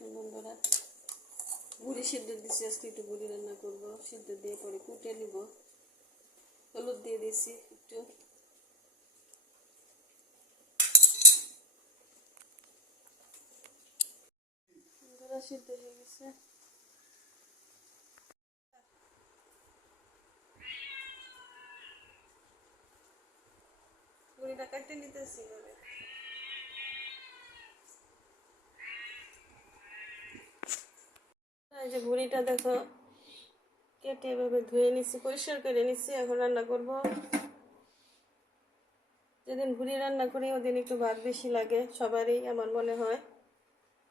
দেখুন বন্ধুরা, বুড়ি সিদ্ধ দিচ্ছি। আজকে একটু বুড়ি রান্না করবো। সিদ্ধ দিয়ে পরে কুটে নিব। হলুদ দিয়ে দিয়েছি একটু। বন্ধুরা সিদ্ধ হয়ে গেছে। বুড়িটা কাটতে নিতেছি এভাবে। এই যে বুড়িটা দেখো কেটে এভাবে ধুয়ে নিচ্ছি, পরিষ্কার করে নিচ্ছি। এখন রান্না করব। যেদিন বুড়ি রান্না করি ওদিন একটু ভাত বেশি লাগে সবারই, আমার মনে হয়।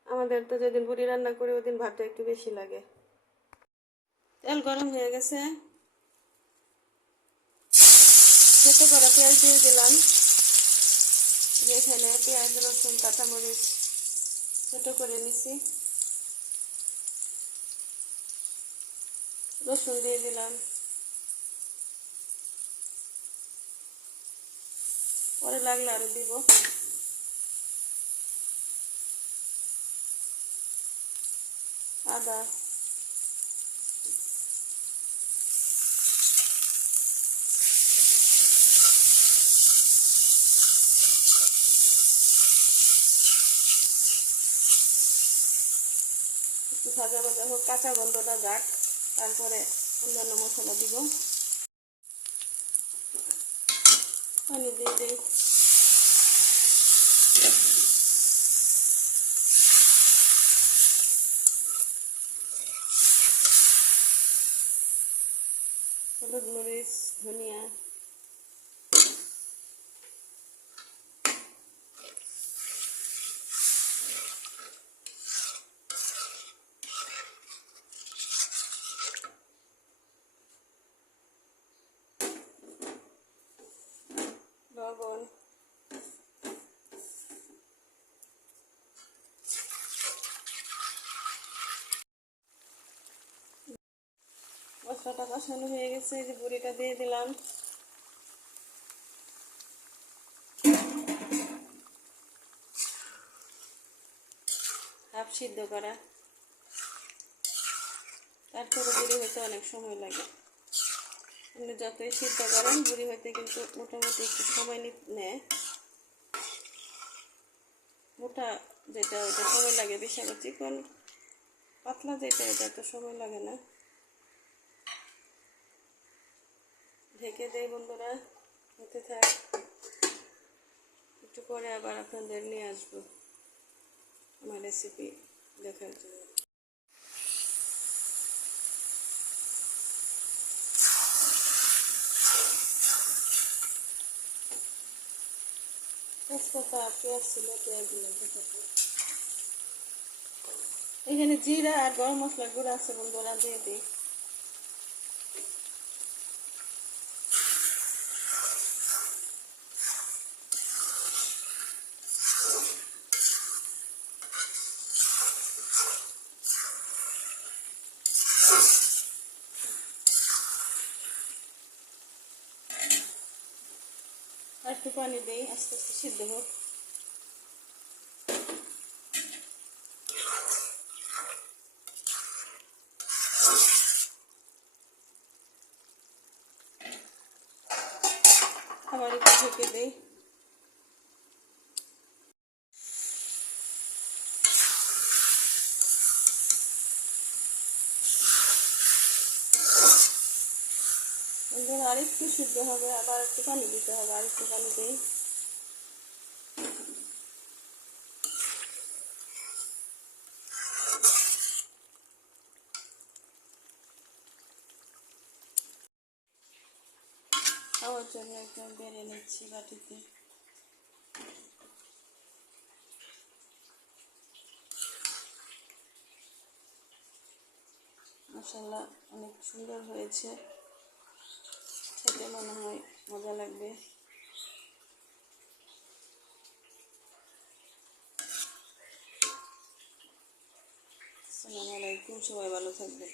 আমাদের তো যেদিন বুড়ি রান্না করি ওদিন ভাতটা একটু বেশি লাগে। তেল গরম হয়ে গেছে, ছোটো করে পেঁয়াজ দিয়ে দিলাম। এখানে পেঁয়াজ, রসুন, কাঁচামরিচ ছোটো করে নিছি। রসুন দিয়ে দিলাম, পরে লাগলে আরো দিব। আদা, একটু ভাজা ভাজা হোক, কাঁচা গন্ধটা যাক, তারপরে অন্যান্য মশলা দিব। পানি দিয়ে দিই। হলুদ, মরিচ, ধনিয়া, লবণ, মশলাটা কষানো হয়ে গেছে। এই যে বুড়িটা দিয়ে দিলাম। হাফ সিদ্ধ করা, তারপরে বুড়ি হইতে অনেক সময় লাগে। আপনি যতই সিদ্ধ করেন বুড়ি হইতে কিন্তু মোটামুটি একটু সময় নেয়। মোটা যেটা ওটা সময় লাগে বেশি, আবার চিকন পাতলা যেটা এটা তো সময় লাগে না। ঢেকে দেই বন্ধুরা, হতে থাক। একটু পরে আবার আপনাদের নিয়ে আসবো আমার রেসিপি দেখার জন্য। তেজপাতা, পেঁয়াজ ছিল, পেঁয়াজ দিলাম। এখানে জিরা আর গরম মশলার গুঁড়া আছে বন্ধুরা, দিয়ে দিই। আর একটু পানি দিই, আস্তে আস্তে সিদ্ধ হোক। আবার একটু ঢেকে দিই। আর একটু সিদ্ধ হবে, আবার একটু পানি দিতে হবে। আর একটু পানি দিই। খাওয়ার জন্য একদম বেড়ে নিচ্ছি বাটিতে। মাশাআল্লাহ, অনেক সুন্দর হয়েছে। খেতে মনে হয় মজা লাগবে। আসসালামু আলাইকুম, সবাই ভালো থাকবেন।